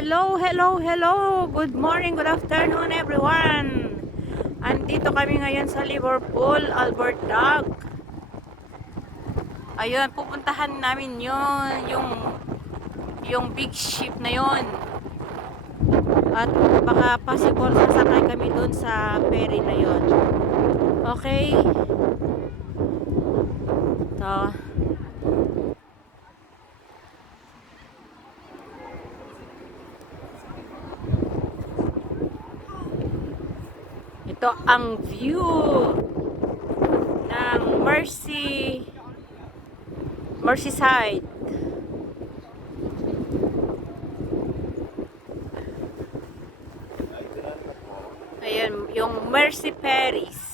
Hello, hello, hello. Good morning, good afternoon everyone. Andito kami ngayon sa Liverpool, Albert Dock. Ayun, pupuntahan namin yun, yung yung big ship na yun. At baka possible sasakay kami doon sa ferry na yun. Okay? Ito. Ito ang view ng Mercy Merseyside. Ayan, yung Mercy Paris.